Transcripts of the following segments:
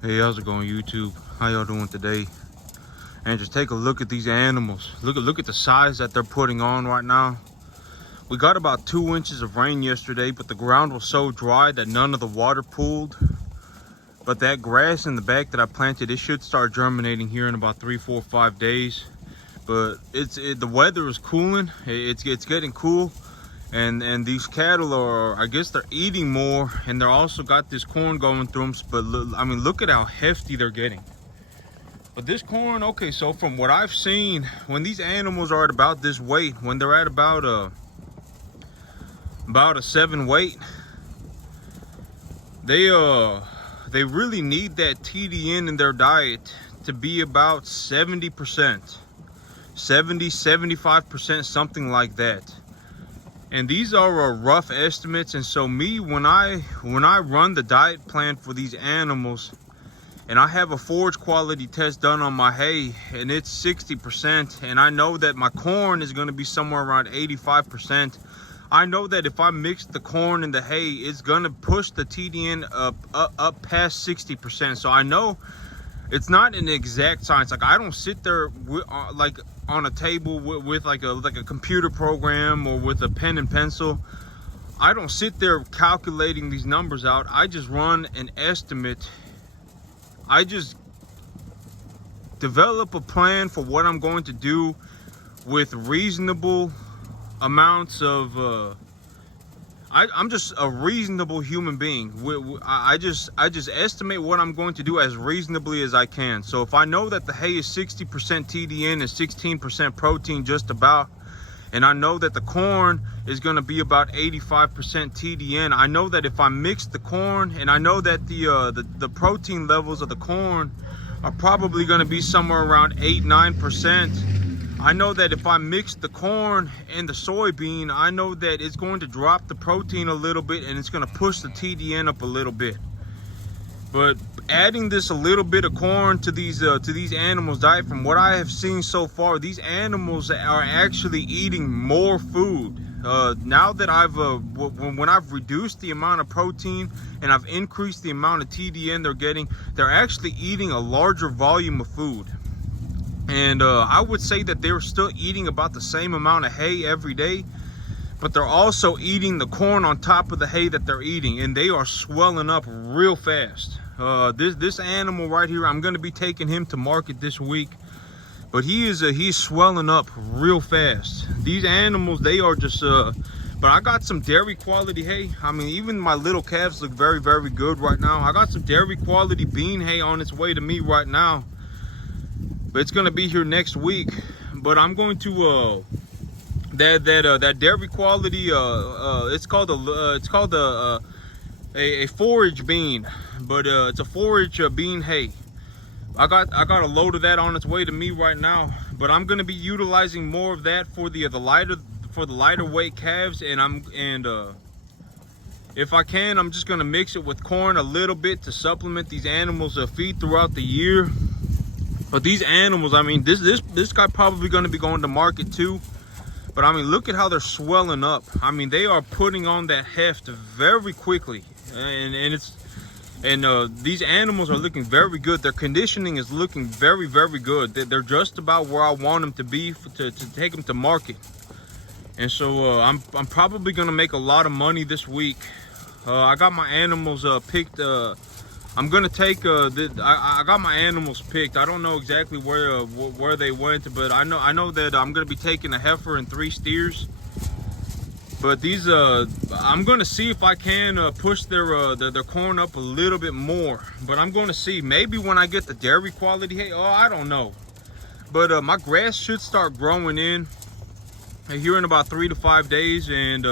Hey, how's it going, YouTube? How y'all doing today? And just take a look at these animals. Look at the size that they're putting on right now. We got about 2 inches of rain yesterday, but the ground was so dry that none of the water pooled. But that grass in the back that I planted, it should start germinating here in about 3, 4, 5 days. But the weather is cooling. It's getting cool. And these cattle are, I guess they're eating more, and they're also got this corn going through them. But I mean, look at how hefty they're getting. But this corn, okay, so from what I've seen, when these animals are at about this weight, when they're at about a 7 weight, they really need that TDN in their diet to be about 70%, 75%, something like that. And these are rough estimates. And so when I run the diet plan for these animals, and I have a forage quality test done on my hay, and it's 60%, and I know that my corn is going to be somewhere around 85%. I know that if I mix the corn and the hay, it's going to push the TDN up past 60%. So I know it's not an exact science. Like, I don't sit there like on a table with like a computer program or with a pen and pencil. I don't sit there calculating these numbers out. I just run an estimate. I just develop a plan for what I'm going to do with reasonable amounts of I'm just a reasonable human being. I just estimate what I'm going to do as reasonably as I can. So if I know that the hay is 60% TDN and 16% protein just about, and I know that the corn is going to be about 85% TDN, I know that if I mix the corn, and I know that the protein levels of the corn are probably going to be somewhere around 8-9%. I know that if I mix the corn and the soybean, I know that it's going to drop the protein a little bit, and it's going to push the TDN up a little bit. But adding this a little bit of corn to these animals' diet, from what I have seen so far, these animals are actually eating more food. Now that when I've reduced the amount of protein and I've increased the amount of TDN they're getting, they're actually eating a larger volume of food. And I would say that they're still eating about the same amount of hay every day, but they're also eating the corn on top of the hay that they're eating, and they are swelling up real fast. This animal right here, I'm going to be taking him to market this week, but he's swelling up real fast. These animals, they are just but I got some dairy quality hay. I mean, even my little calves look very, very good right now. I got some dairy quality bean hay on its way to me right now, but it's gonna be here next week. But I'm going to that dairy quality, it's called a forage bean, but it's a forage bean hay. I got a load of that on its way to me right now, but I'm gonna be utilizing more of that for the lighter weight calves, and if I can, I'm just gonna mix it with corn a little bit to supplement these animals' feed throughout the year. But these animals, I mean, this guy probably going to be going to market too. But I mean, look at how they're swelling up. I mean, they are putting on that heft very quickly, and these animals are looking very good. Their conditioning is looking very, very good. They're just about where I want them to be to take them to market. And so I'm probably going to make a lot of money this week. I got my animals picked. I'm gonna take I got my animals picked. I don't know exactly where they went, but I know that I'm gonna be taking a heifer and 3 steers. But these I'm gonna see if I can push their corn up a little bit more. But I'm gonna see, maybe when I get the dairy quality hay. Oh, I don't know. But my grass should start growing in here in about 3 to 5 days, and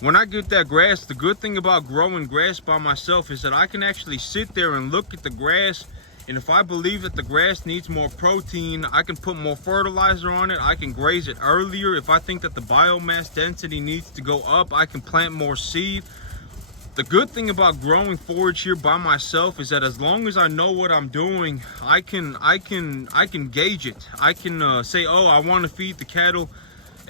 when I get that grass, the good thing about growing grass by myself is that I can actually sit there and look at the grass, and if I believe that the grass needs more protein, I can put more fertilizer on it. I can graze it earlier. If I think that the biomass density needs to go up, I can plant more seed. The good thing about growing forage here by myself is that as long as I know what I'm doing, I can gauge it. I can say, oh, I want to feed the cattle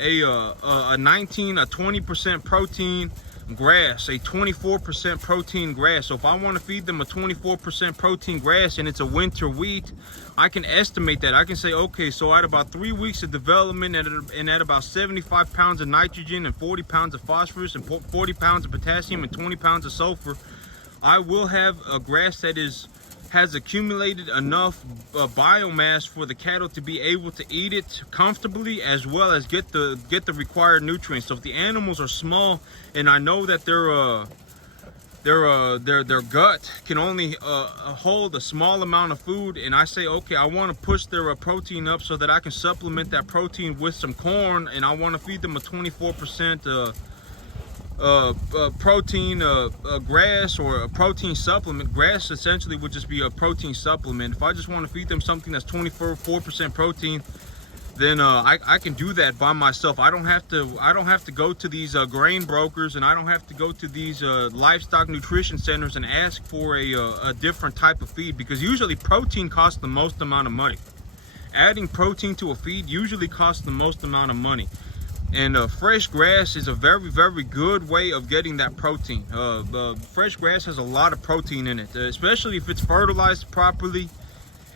a 20% protein grass, a 24% protein grass. So if I want to feed them a 24% protein grass and it's a winter wheat, I can estimate that. I can say, okay, so at about 3 weeks of development and at about 75 pounds of nitrogen and 40 pounds of phosphorus and 40 pounds of potassium and 20 pounds of sulfur, I will have a grass that has accumulated enough biomass for the cattle to be able to eat it comfortably, as well as get the required nutrients. So if the animals are small and I know that their gut can only hold a small amount of food, and I say, okay, I want to push their protein up so that I can supplement that protein with some corn, and I want to feed them a 24% protein grass or a protein supplement. Grass essentially would just be a protein supplement. If I just want to feed them something that's 24% protein, then I can do that by myself. I don't have to go to these grain brokers, and I don't have to go to these livestock nutrition centers and ask for a different type of feed, because usually protein costs the most amount of money. Adding protein to a feed usually costs the most amount of money. And fresh grass is a very, very good way of getting that protein. Fresh grass has a lot of protein in it, especially if it's fertilized properly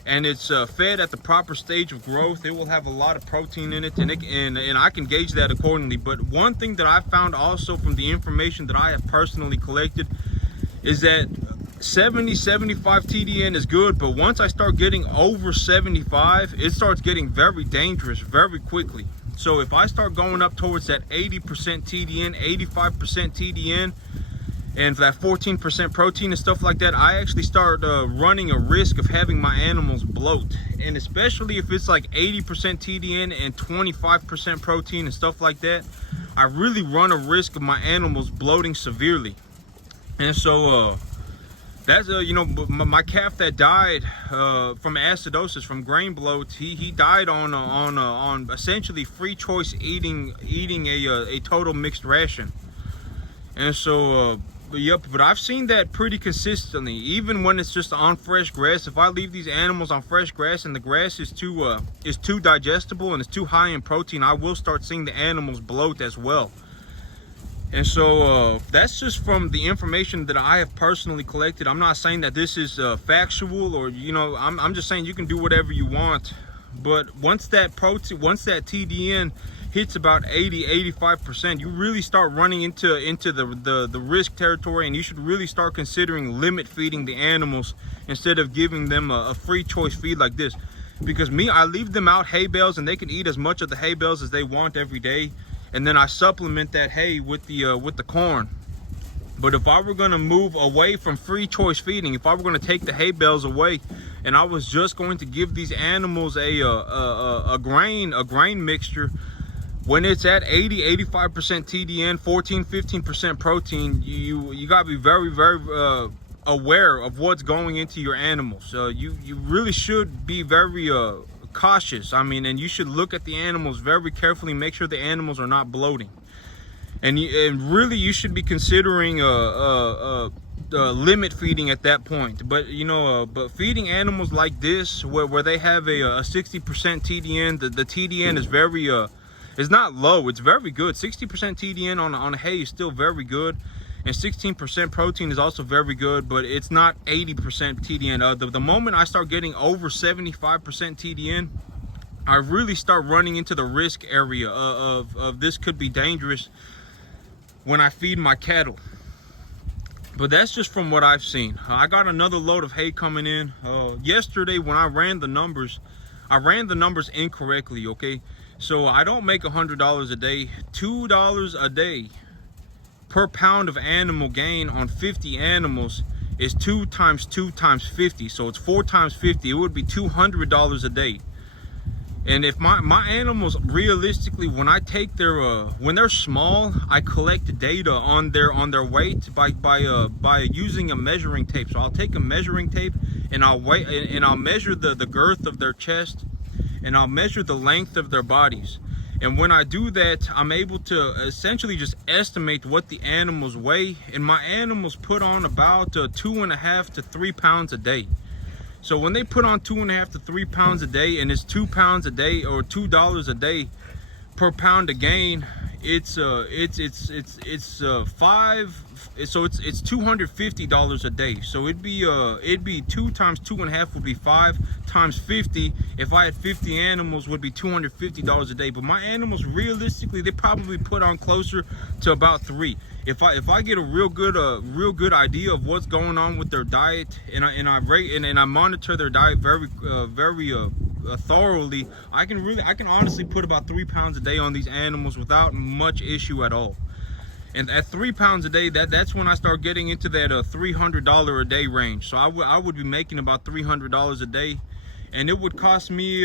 and it's fed at the proper stage of growth. It will have a lot of protein in it, and I can gauge that accordingly. But one thing that I found also from the information that I have personally collected is that 70-75 TDN is good, but once I start getting over 75, it starts getting very dangerous very quickly. So if I start going up towards that 80% TDN, 85% TDN, and that 14% protein and stuff like that, I actually start running a risk of having my animals bloat. And especially if it's like 80% TDN and 25% protein and stuff like that, I really run a risk of my animals bloating severely. And so that's you know, my calf that died from acidosis, from grain bloat, he died on essentially free choice eating a total mixed ration. And so yep, but I've seen that pretty consistently, even when it's just on fresh grass. If I leave these animals on fresh grass and the grass is too digestible and it's too high in protein, I will start seeing the animals bloat as well. And so that's just from the information that I have personally collected. I'm not saying that this is factual, or, you know, I'm just saying you can do whatever you want. But once that TDN hits about 80-85%, you really start running into the risk territory, and you should really start considering limit feeding the animals instead of giving them a free choice feed like this. Because I leave them out hay bales, and they can eat as much of the hay bales as they want every day. And then I supplement that hay with the corn. But if I were going to move away from free choice feeding, if I were going to take the hay bales away, and I was just going to give these animals a grain mixture, when it's at 80-85% TDN, 14-15% protein, you got to be very, very aware of what's going into your animals. You really should be very cautious. I mean, and you should look at the animals very carefully, make sure the animals are not bloating, and really you should be considering limit feeding at that point. But you know, but feeding animals like this, where they have a 60% TDN, the TDN is very it's not low, it's very good. 60% TDN on hay is still very good, and 16% protein is also very good, but it's not 80% TDN. The moment I start getting over 75% TDN, I really start running into the risk area of this could be dangerous when I feed my cattle. But that's just from what I've seen. I got another load of hay coming in. Yesterday when I ran the numbers incorrectly, okay? So I don't make $100 a day. $2 a day per pound of animal gain on 50 animals is 2 times 2 times 50. So it's 4 times 50. It would be $200 a day. And if my animals, realistically, when I take their when they're small, I collect data on their weight by using a measuring tape. So I'll take a measuring tape and I'll measure the girth of their chest, and I'll measure the length of their bodies. And when I do that, I'm able to essentially just estimate what the animals weigh. And my animals put on about 2.5 to 3 pounds a day. So when they put on 2.5 to 3 pounds a day, and it's 2 pounds a day or $2 a day per pound of gain, it's $250 a day. So it'd be 2 times 2.5 would be 5 times 50. If I had 50 animals, would be $250 a day. But my animals, realistically, they probably put on closer to about 3. If I get a real good idea of what's going on with their diet, and I monitor their diet very thoroughly, I can honestly put about 3 pounds a day on these animals without much issue at all. And at 3 pounds a day, that's when I start getting into that $300 a day range. So I would be making about $300 a day, and it would cost me,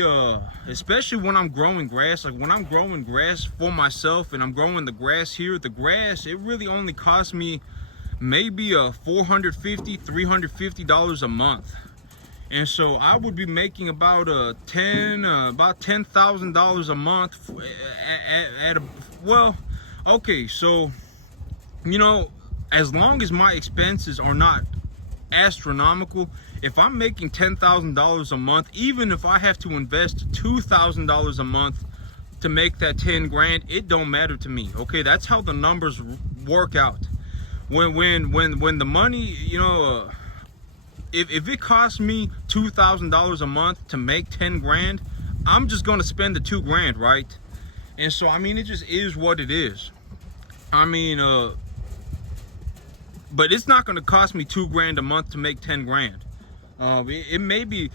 especially when I'm growing grass. Like when I'm growing grass for myself and I'm growing the grass here, it really only costs me maybe $450-$350 a month. And so I would be making about $10,000 a month okay, so as long as my expenses are not astronomical, if I'm making $10,000 a month, even if I have to invest $2,000 a month to make that 10 grand, it don't matter to me. Okay, that's how the numbers work out. When the money, if it costs me $2,000 a month to make 10 grand, I'm just gonna spend the 2 grand, right? And so it just is what it is. But it's not gonna cost me 2 grand a month to make 10 grand. It may be,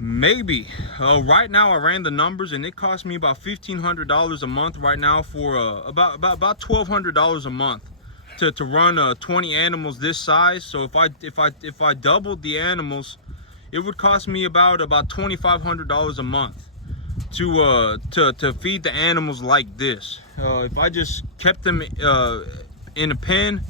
right now I ran the numbers and it cost me about $1,500 a month right now for about $1,200 a month to run 20 animals this size. So if I doubled the animals, it would cost me about $2,500 a month to feed the animals like this. If I just kept them in a pen,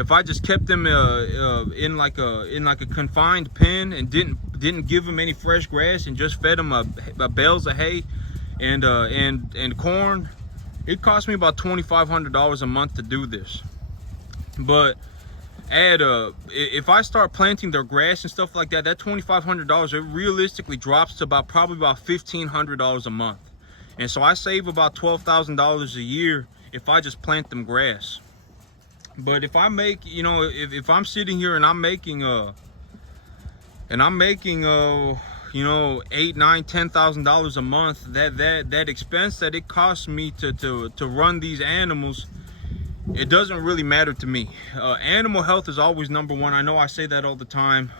if I just kept them in like a confined pen and didn't give them any fresh grass and just fed them bales of hay and corn, it cost me about $2,500 a month to do this. But if I start planting their grass and stuff like that, that $2,500, it realistically drops to probably about $1,500 a month. And so I save about $12,000 a year if I just plant them grass. But if I make, if I'm sitting here and I'm making $8,000, $9,000, $10,000 a month, that expense that it costs me to run these animals, it doesn't really matter to me. Animal health is always number one. I know I say that all the time.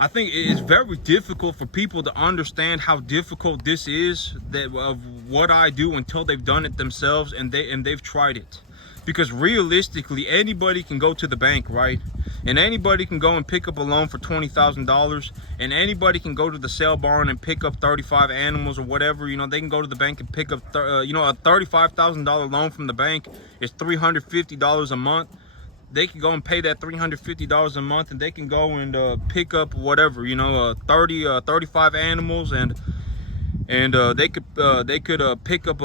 I think it's very difficult for people to understand how difficult this is, of what I do, until they've done it themselves and they've tried it. Because realistically, anybody can go to the bank, right? And anybody can go and pick up a loan for $20,000, and anybody can go to the sale barn and pick up 35 animals or whatever. They can go to the bank and pick up, a $35,000 loan from the bank is $350 a month. They can go and pay that $350 a month, and they can go and pick up whatever, 35 animals, and they could pick up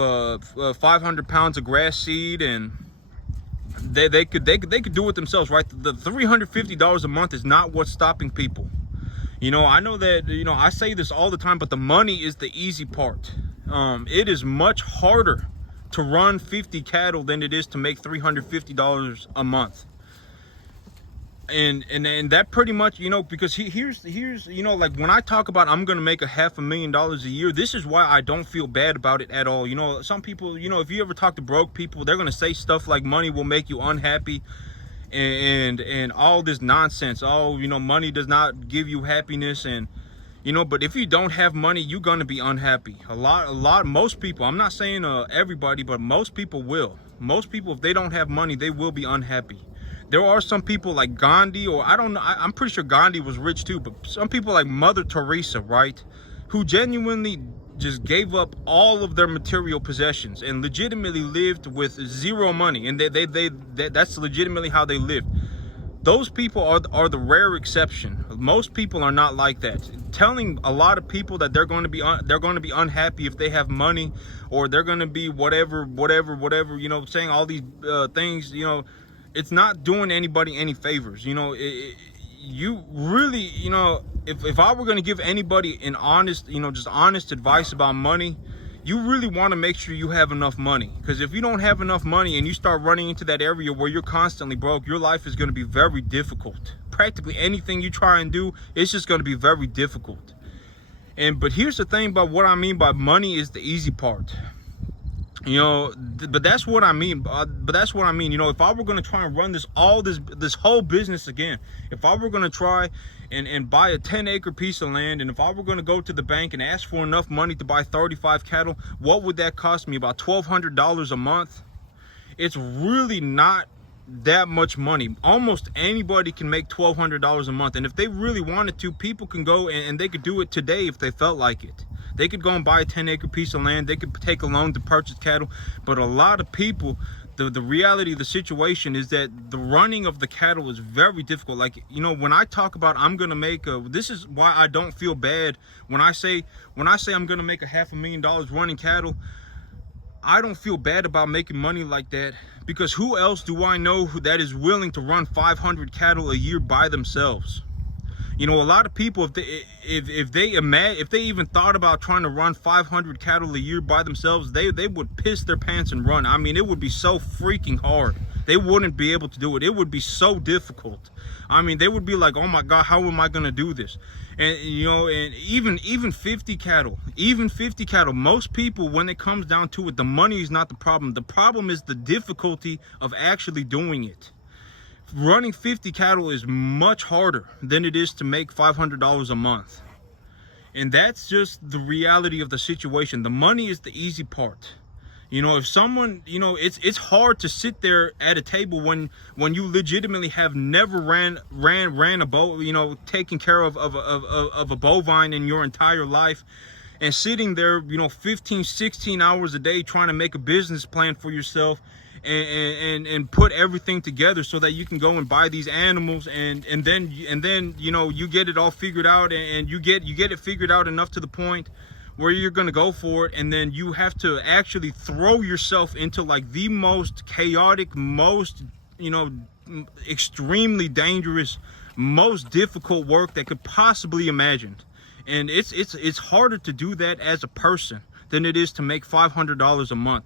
500 pounds of grass seed, and they could do it themselves, right? The $350 a month is not what's stopping people. I know that, I say this all the time, but the money is the easy part. It is much harder to run 50 cattle than it is to make $350 a month. And that pretty much, because here's like when I talk about I'm gonna make $500,000 a year, this is why I don't feel bad about it at all. Some people, if you ever talk to broke people, they're gonna say stuff like money will make you unhappy, and all this nonsense. Money does not give you happiness, and but if you don't have money, you're gonna be unhappy. Most people, I'm not saying everybody, but most people will. Most people, if they don't have money, they will be unhappy. There are some people like Gandhi, or I don't know, I'm pretty sure Gandhi was rich too, but some people like Mother Teresa, right, who genuinely just gave up all of their material possessions and legitimately lived with zero money, and that's legitimately how they lived. Those people are the rare exception. Most people are not like that. Telling a lot of people that they're going to be unhappy if they have money, or they're going to be whatever, saying all these things, it's not doing anybody any favors. You really, if I were going to give anybody an honest, just honest advice about money, you really want to make sure you have enough money, because if you don't have enough money and you start running into that area where you're constantly broke, your life is going to be very difficult. Practically anything you try and do, it's just going to be very difficult. But here's the thing about what I mean by money is the easy part. You know, but that's what I mean. You know, if I were going to try and run this whole business again, if I were going to try and buy a 10-acre piece of land, and if I were going to go to the bank and ask for enough money to buy 35 cattle, what would that cost me? About $1,200 a month. It's really not that much money. Almost anybody can make $1,200 a month, and if they really wanted to, people can go and they could do it today if they felt like it. They could go and buy a 10-acre piece of land. They could take a loan to purchase cattle. But a lot of people, the reality of the situation is that the running of the cattle is very difficult. Like, you know, when I talk about I'm gonna make this is why I don't feel bad when I say I'm gonna make $500,000 running cattle. I don't feel bad about making money like that, because who else do I know that is willing to run 500 cattle a year by themselves? You know, a lot of people, if they even thought about trying to run 500 cattle a year by themselves, they would piss their pants and run. I mean, it would be so freaking hard. They wouldn't be able to do it. It would be so difficult. I mean, they would be like, oh my God, how am I going to do this? And, you know, and even 50 cattle, most people, when it comes down to it, the money is not the problem. The problem is the difficulty of actually doing it. Running 50 cattle is much harder than it is to make $500 a month. And that's just the reality of the situation. The money is the easy part. You know, if someone, you know, it's hard to sit there at a table when you legitimately have never ran taken care of a bovine in your entire life, and sitting there, you know, 15, 16 hours a day trying to make a business plan for yourself and put everything together so that you can go and buy these animals, and then you know, you get it all figured out, and you get it figured out enough to the point where you're going to go for it, and then you have to actually throw yourself into like the most chaotic, most, you know, extremely dangerous, most difficult work that could possibly imagine. And it's harder to do that as a person than it is to make $500 a month.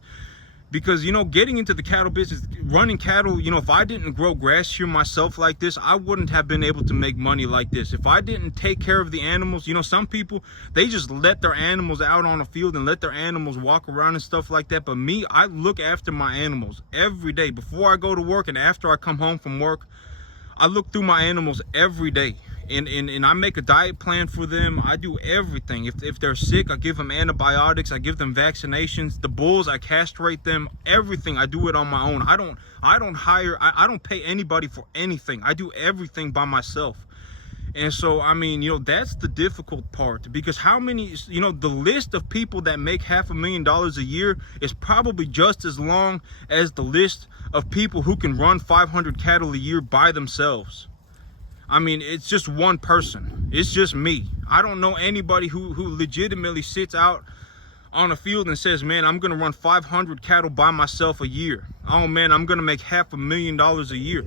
Because, you know, getting into the cattle business, running cattle, you know, if I didn't grow grass here myself like this, I wouldn't have been able to make money like this. If I didn't take care of the animals, you know, some people, they just let their animals out on the field and let their animals walk around and stuff like that. But me, I look after my animals every day. Before I go to work and after I come home from work, I look through my animals every day. And I make a diet plan for them. I do everything. If they're sick, I give them antibiotics. I give them vaccinations. The bulls, I castrate them. Everything, I do it on my own. I don't pay anybody for anything. I do everything by myself. And so, I mean, you know, that's the difficult part, because how many, you know, the list of people that make $500,000 a year is probably just as long as the list of people who can run 500 cattle a year by themselves. I mean, it's just one person. It's just me. I don't know anybody who legitimately sits out on a field and says, man, I'm going to run 500 cattle by myself a year. Oh, man, I'm going to make $500,000 a year.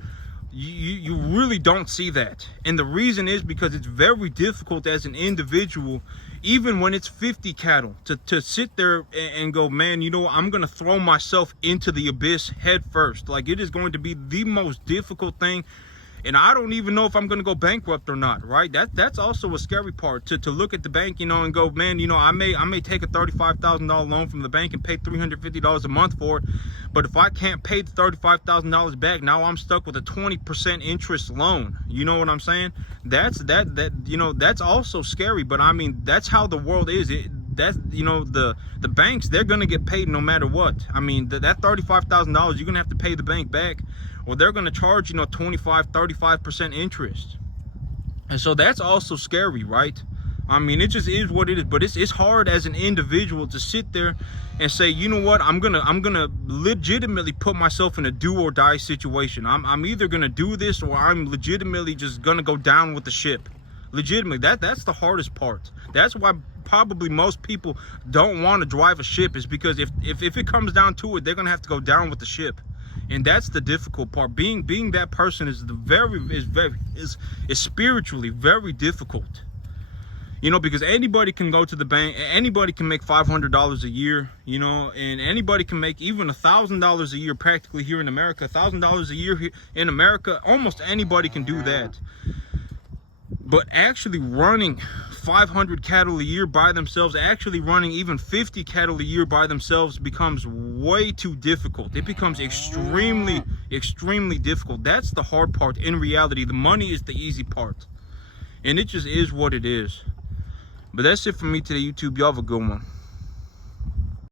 You really don't see that. And the reason is because it's very difficult as an individual, even when it's 50 cattle, to sit there and go, man, you know, I'm going to throw myself into the abyss head first. Like, it is going to be the most difficult thing. And I don't even know if I'm going to go bankrupt or not, right? That's also a scary part, to look at the bank, you know, and go, man, you know, I may take a $35,000 loan from the bank and pay $350 a month for it. But if I can't pay the $35,000 back, now I'm stuck with a 20% interest loan. You know what I'm saying? You know, that's also scary. But I mean, that's how the world is. That's, you know, the banks, they're going to get paid no matter what. I mean, that $35,000, you're going to have to pay the bank back, or they're going to charge, you know, 35% interest. And so that's also scary, right? I mean, it just is what it is. But it's hard as an individual to sit there and say, you know what, I'm gonna legitimately put myself in a do or die situation. I'm either gonna do this, or I'm legitimately just gonna go down with the ship. Legitimately, that's the hardest part. That's why probably most people don't want to drive a ship, is because if it comes down to it, they're gonna have to go down with the ship. And that's the difficult part. Being that person is spiritually very difficult. You know, because anybody can go to the bank, anybody can make $500 a year, you know, and anybody can make even $1,000 a year practically here in America. $1,000 a year here in America, almost anybody can do that. But actually running 500 cattle a year by themselves, actually running even 50 cattle a year by themselves becomes way too difficult. It becomes extremely difficult. That's the hard part. In reality, the money is the easy part. And it just is what it is. But that's it for me today, YouTube. Y'all have a good one.